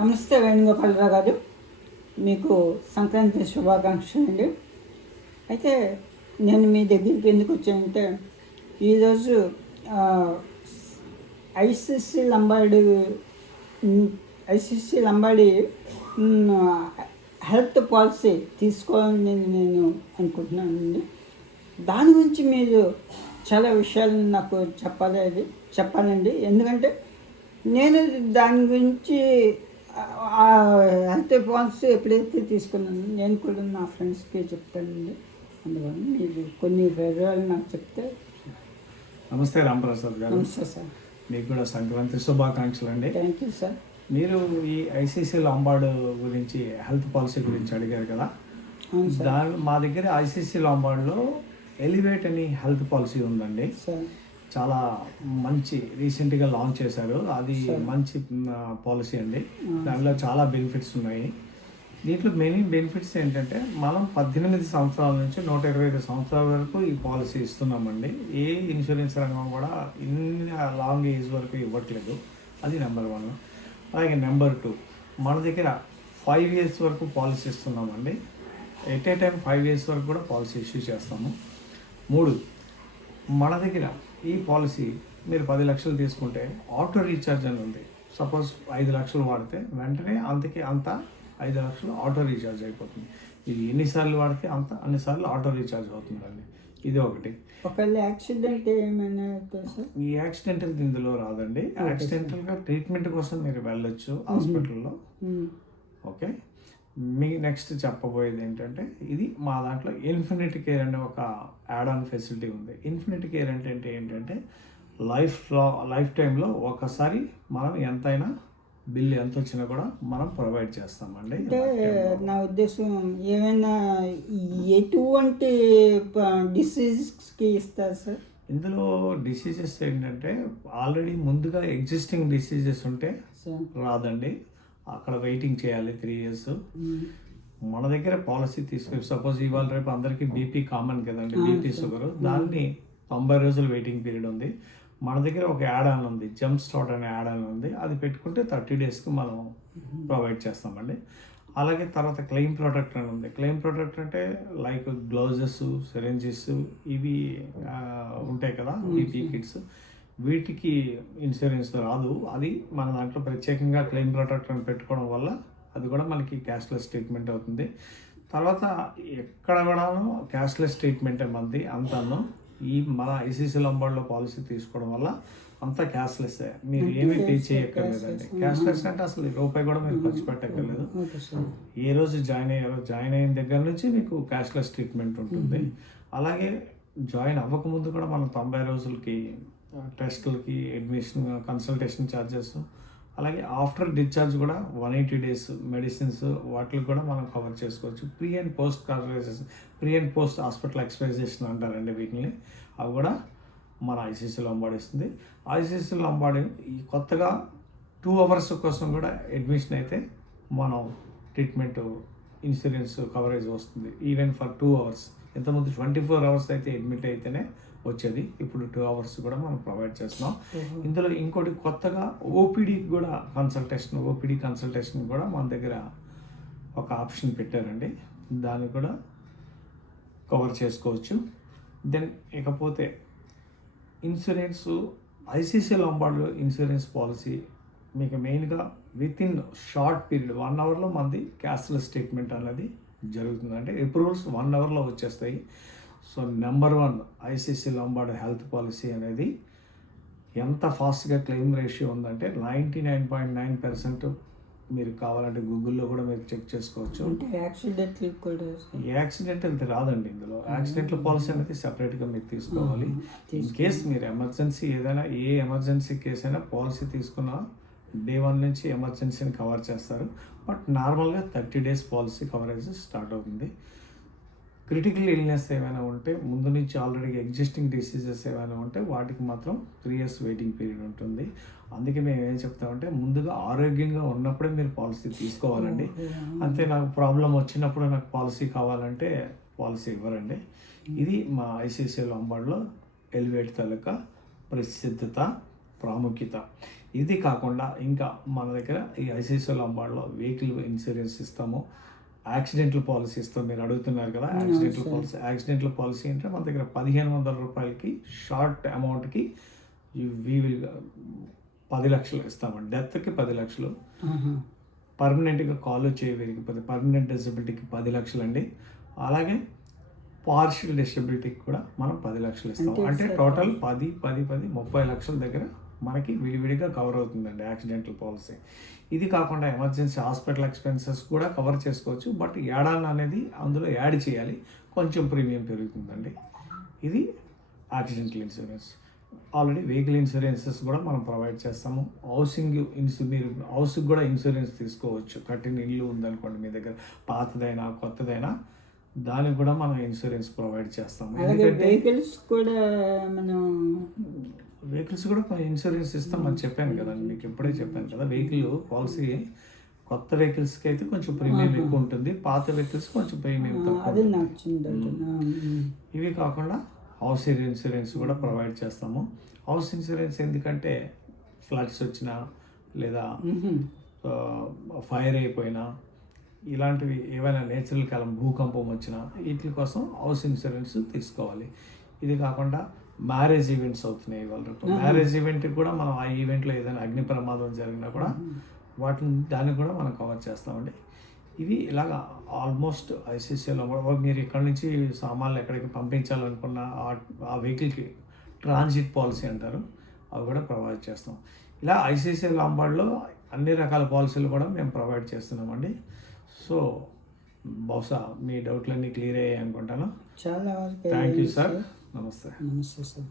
నమస్తే వేణుగోపాలరావు గారు, మీకు సంక్రాంతి శుభాకాంక్షలు అండి. అయితే నేను మీ దగ్గరికి ఎందుకు వచ్చానంటే, ఈరోజు ఐసీసీ లంబాడి హెల్త్ పాలసీ తీసుకోవాలని నేను అనుకుంటున్నానండి. దాని గురించి మీరు చాలా విషయాలు నాకు చెప్పాలండి. ఎందుకంటే నేను దాని గురించి హెల్త్ పాలసీ ఎప్పుడైతే తీసుకున్నాను, నేను కూడా నా ఫ్రెండ్స్కి చెప్తానండి. అందువల్ల మీరు కొన్ని వివరాలు నాకు చెప్తే. నమస్తే రామప్రసాద్ గారు. నమస్తే సార్. మీకు కూడా సంక్రాంతి శుభాకాంక్షలు అండి. Thank you sir. మీరు ఈ ఐసీసీ లాంబార్డ్ గురించి హెల్త్ పాలసీ గురించి అడిగారు కదా. మా దగ్గర ఐసీసీ లాంబార్డ్లో ఎలివేట్ అని హెల్త్ పాలసీ ఉందండి. చాలా మంచి రీసెంట్గా లాంచ్ చేశారు. అది మంచి పాలసీ అండి. దానిలో చాలా బెనిఫిట్స్ ఉన్నాయి. దీంట్లో మెయిన్ బెనిఫిట్స్ ఏంటంటే, మనం 18 సంవత్సరాల నుంచి 125 సంవత్సరాల వరకు ఈ పాలసీ ఇస్తున్నామండి. ఏ ఇన్సూరెన్స్ రంగం కూడా ఇన్ని లాంగ్ ఏజ్ వరకు ఇవ్వట్లేదు. అది నెంబర్ 1. అలాగే నెంబర్ 2, మన దగ్గర 5 years వరకు పాలసీ ఇస్తున్నామండి. ఎట్ ఏ టైం 5 years వరకు కూడా పాలసీ ఇష్యూ చేస్తాము. 3, మన దగ్గర ఈ పాలసీ మీరు 10 లక్షలు తీసుకుంటే ఆటో రీఛార్జ్ అని ఉంది. సపోజ్ 5 లక్షలు వాడితే వెంటనే అంత 5 లక్షలు ఆటో రీఛార్జ్ అయిపోతుంది. ఇది ఎన్నిసార్లు వాడితే అన్నిసార్లు ఆటో రీఛార్జ్ అవుతుందండి. ఇది ఒకటి. ఒకవేళ యాక్సిడెంట్ ఏమైనా సార్, ఈ యాక్సిడెంటల్ ఇందులో రాదండి. యాక్సిడెంటల్గా ట్రీట్మెంట్ కోసం మీరు వెళ్ళొచ్చు హాస్పిటల్లో. ఓకే. మీ నెక్స్ట్ చెప్పబోయేది ఏంటంటే, ఇది మా దాంట్లో ఇన్ఫినిటీ కేర్ అనే ఒక యాడ్ ఆన్ ఫెసిలిటీ ఉంది. ఇన్ఫినిటీ కేర్ అంటే ఏంటంటే, లైఫ్ టైంలో ఒకసారి మనం ఎంతైనా బిల్ ఎంత వచ్చినా కూడా మనం ప్రొవైడ్ చేస్తామండి. అంటే నా ఉద్దేశం, ఏమైనా ఎటువంటి డిసీజెస్కి ఇస్తారు సార్? ఇందులో డిసీజెస్ ఏంటంటే, ఆల్రెడీ ముందుగా ఎగ్జిస్టింగ్ డిసీజెస్ ఉంటే రాదండి. అక్కడ వెయిటింగ్ చేయాలి 3 years. మన దగ్గర పాలసీ తీసుకుని, సపోజ్ ఇవాళ రేపు అందరికీ బీపీ కామన్ కదండి, బీపీ షుగర్, దాన్ని 90 రోజులు వెయిటింగ్ పీరియడ్ ఉంది. మన దగ్గర ఒక యాడ్ ఆన్ ఉంది, జంప్ స్టార్ట్ అనే యాడ్ ఆన్ ఉంది. అది పెట్టుకుంటే 30 daysకి మనం ప్రొవైడ్ చేస్తామండి. అలాగే తర్వాత క్లెయిమ్ ప్రొటెక్ట్ అని ఉంది. క్లెయిమ్ ప్రొటెక్ట్ అంటే లైక్ గ్లౌజెస్, సిరింజెస్, ఇవి ఉంటాయి కదా, పీపీ కిట్స్, వీటికి ఇన్సూరెన్స్ రాదు. అది మన దాంట్లో ప్రత్యేకంగా క్లెయిమ్ ప్రొటెక్ట్ అని పెట్టుకోవడం వల్ల అది కూడా మనకి క్యాష్లెస్ ట్రీట్మెంట్ అవుతుంది. తర్వాత ఎక్కడ కూడాను క్యాష్లెస్ ట్రీట్మెంటే మనది అంతాను. ఈ మన ఐసీసీ లంబార్డ్లో పాలసీ తీసుకోవడం వల్ల అంతా క్యాష్లెస్. మీరు ఏమీ పే చేయక్కర్లేదండి. క్యాష్లెస్ అంటే అసలు రూపాయి కూడా మీరు ఖర్చు పెట్టక్కర్లేదు. ఏ రోజు జాయిన్ అయిన దగ్గర నుంచి మీకు క్యాష్లెస్ ట్రీట్మెంట్ ఉంటుంది. అలాగే జాయిన్ అవ్వకముందు కూడా మనం 90 రోజులకి టెస్టులకి, అడ్మిషన్, కన్సల్టేషన్ ఛార్జెస్, అలాగే ఆఫ్టర్ డిశ్చార్జ్ కూడా 180 days మెడిసిన్స్, వాటికి కూడా మనం కవర్ చేసుకోవచ్చు. ప్రీ అండ్ పోస్ట్ హాస్పిటల్ ఎక్స్పెన్సేషన్ అంటారండి వీటిని. అవి కూడా మన ఐసీసీ లంబార్డ్ ఇస్తుంది. ఐసీసీ లంబార్డ్ ఈ కొత్తగా 2 hours కోసం కూడా అడ్మిషన్ అయితే మనం ట్రీట్మెంట్ ఇన్సూరెన్స్ కవరేజ్ వస్తుంది. Even for 2 hours. ఇంతకుముందు 24 hours అయితే అడ్మిట్ అయితేనే వచ్చేది. ఇప్పుడు 2 hours కూడా మనం ప్రొవైడ్ చేస్తున్నాం. ఇందులో ఇంకోటి కొత్తగా ఓపీడీ కన్సల్టేషన్ కూడా మన దగ్గర ఒక ఆప్షన్ పెట్టారండి. దాన్ని కూడా కవర్ చేసుకోవచ్చు. దెన్ ఇకపోతే insurance, ICC Lombard insurance policy మీకు మెయిన్గా విత్ ఇన్ షార్ట్ పీరియడ్ 1 hourలో మనది క్యాష్లెస్ ట్రీట్మెంట్ అనేది జరుగుతుంది. అంటే అప్రూవల్స్ 1 hourలో వచ్చేస్తాయి. So number 1 ICC Lombard health policy అనేది ఎంత ఫాస్ట్గా క్లెయిమ్ రేషియో ఉందంటే 99.9%. మీరు కావాలంటే గూగుల్లో కూడా మీరు చెక్ చేసుకోవచ్చు. యాక్సిడెంటల్ రాదండి ఇందులో. యాక్సిడెంటల్ పాలసీ అనేది సెపరేట్గా మీరు తీసుకోవాలి. ఇన్ కేస్ మీరు ఎమర్జెన్సీ ఏదైనా, ఏ ఎమర్జెన్సీ కేసు అయినా పాలసీ తీసుకున్న day 1 నుంచి ఎమర్జెన్సీని కవర్ చేస్తారు. బట్ నార్మల్గా 30 days పాలసీ కవరేజ్ స్టార్ట్ అవుతుంది. క్రిటికల్ ఇల్నెస్ ఏమైనా ఉంటే, ముందు నుంచి ఆల్రెడీ ఎగ్జిస్టింగ్ డిసీజెస్ ఏమైనా ఉంటే, వాటికి మాత్రం 3 years వెయిటింగ్ పీరియడ్ ఉంటుంది. అందుకే మేము ఏం చెప్తామంటే, ముందుగా ఆరోగ్యంగా ఉన్నప్పుడే మీరు పాలసీ తీసుకోవాలండి. అంతే నాకు ప్రాబ్లం వచ్చినప్పుడు నాకు పాలసీ కావాలంటే పాలసీ ఇవ్వరండి. ఇది మా ఐసీసీ లంబార్డ్లో ఎలివేట్ తాలూకా ప్రసిద్ధత, ప్రాముఖ్యత. ఇది కాకుండా ఇంకా మన దగ్గర ఈ ఐసిఐసిఐ లంబార్డ్లో వెహికల్ ఇన్సూరెన్స్ ఇస్తాము, యాక్సిడెంటల్ పాలసీ ఇస్తాం. మీరు అడుగుతున్నారు కదా యాక్సిడెంటల్ పాలసీ అంటే మన దగ్గర 1500 రూపాయలకి షార్ట్ అమౌంట్కి వీ విల్ 10 లక్షలు ఇస్తామండి. డెత్కి 10 లక్షలు, పర్మనెంట్గా కాలు చేయడానికి పర్మనెంట్ డిసబిలిటీకి 10 లక్షలు అండి. అలాగే పార్షియల్ డిసబిలిటీకి కూడా మనం 10 లక్షలు ఇస్తాం. అంటే టోటల్ 10 30 లక్షల దగ్గర మనకి విడివిడిగా కవర్ అవుతుందండి యాక్సిడెంటల్ పాలసీ. ఇది కాకుండా ఎమర్జెన్సీ హాస్పిటల్ ఎక్స్పెన్సెస్ కూడా కవర్ చేసుకోవచ్చు, బట్ ఏడాది అనేది అందులో యాడ్ చేయాలి, కొంచెం ప్రీమియం పెరుగుతుందండి. ఇది accidental insurance. Already vehicle insurances కూడా మనం ప్రొవైడ్ చేస్తాము. మీరు హౌస్కి కూడా ఇన్సూరెన్స్ తీసుకోవచ్చు. కట్టిన ఇల్లు ఉందనుకోండి మీ దగ్గర, పాతదైనా కొత్తదైనా, దానికి కూడా మనం ఇన్సూరెన్స్ ప్రొవైడ్ చేస్తాము. ఎందుకంటే వెహికల్స్ కూడా ఇన్సూరెన్స్ ఇస్తామని చెప్పాను కదండి, మీకు ఇప్పుడే చెప్పాను కదా. వెహికల్ పాలసీ కొత్త వెహికల్స్కి అయితే కొంచెం ప్రీమియం ఎక్కువ ఉంటుంది, పాత వెహికల్స్ కొంచెం ప్రీమియం తక్కువ. ఇవి కాకుండా హౌస్ ఇన్సూరెన్స్ కూడా ప్రొవైడ్ చేస్తాము. హౌస్ ఇన్సూరెన్స్ ఎందుకంటే ఫ్లడ్స్ వచ్చినా లేదా ఫైర్ అయిపోయినా, ఇలాంటివి ఏవైనా నేచురల్ కాలం భూకంపం వచ్చినా వీటి కోసం హౌస్ ఇన్సూరెన్స్ తీసుకోవాలి. ఇది కాకుండా మ్యారేజ్ ఈవెంట్స్ అవుతున్నాయి వాళ్ళు, మ్యారేజ్ ఈవెంట్కి కూడా మనం ఆ ఈవెంట్లో ఏదైనా అగ్ని ప్రమాదం జరిగినా కూడా దాన్ని కూడా మనం కవర్ చేస్తామండి. ఇవి ఇలాగా ఆల్మోస్ట్ ఐసిఐసిఐలో కూడా మీరు ఇక్కడ నుంచి సామాన్లు ఎక్కడికి పంపించాలనుకున్న ఆ వెహికల్కి ట్రాన్సిట్ పాలసీ అంటారు, అవి కూడా ప్రొవైడ్ చేస్తాం. ఇలా ఐసిఐసిఐ లంబార్డ్లో అన్ని రకాల పాలసీలు కూడా మేము ప్రొవైడ్ చేస్తున్నామండి. సో బహుశా మీ డౌట్లన్నీ క్లియర్ అయ్యాయి అనుకుంటాను. చాలా థ్యాంక్ యూ సార్. నమస్తే. నమస్తే సార్.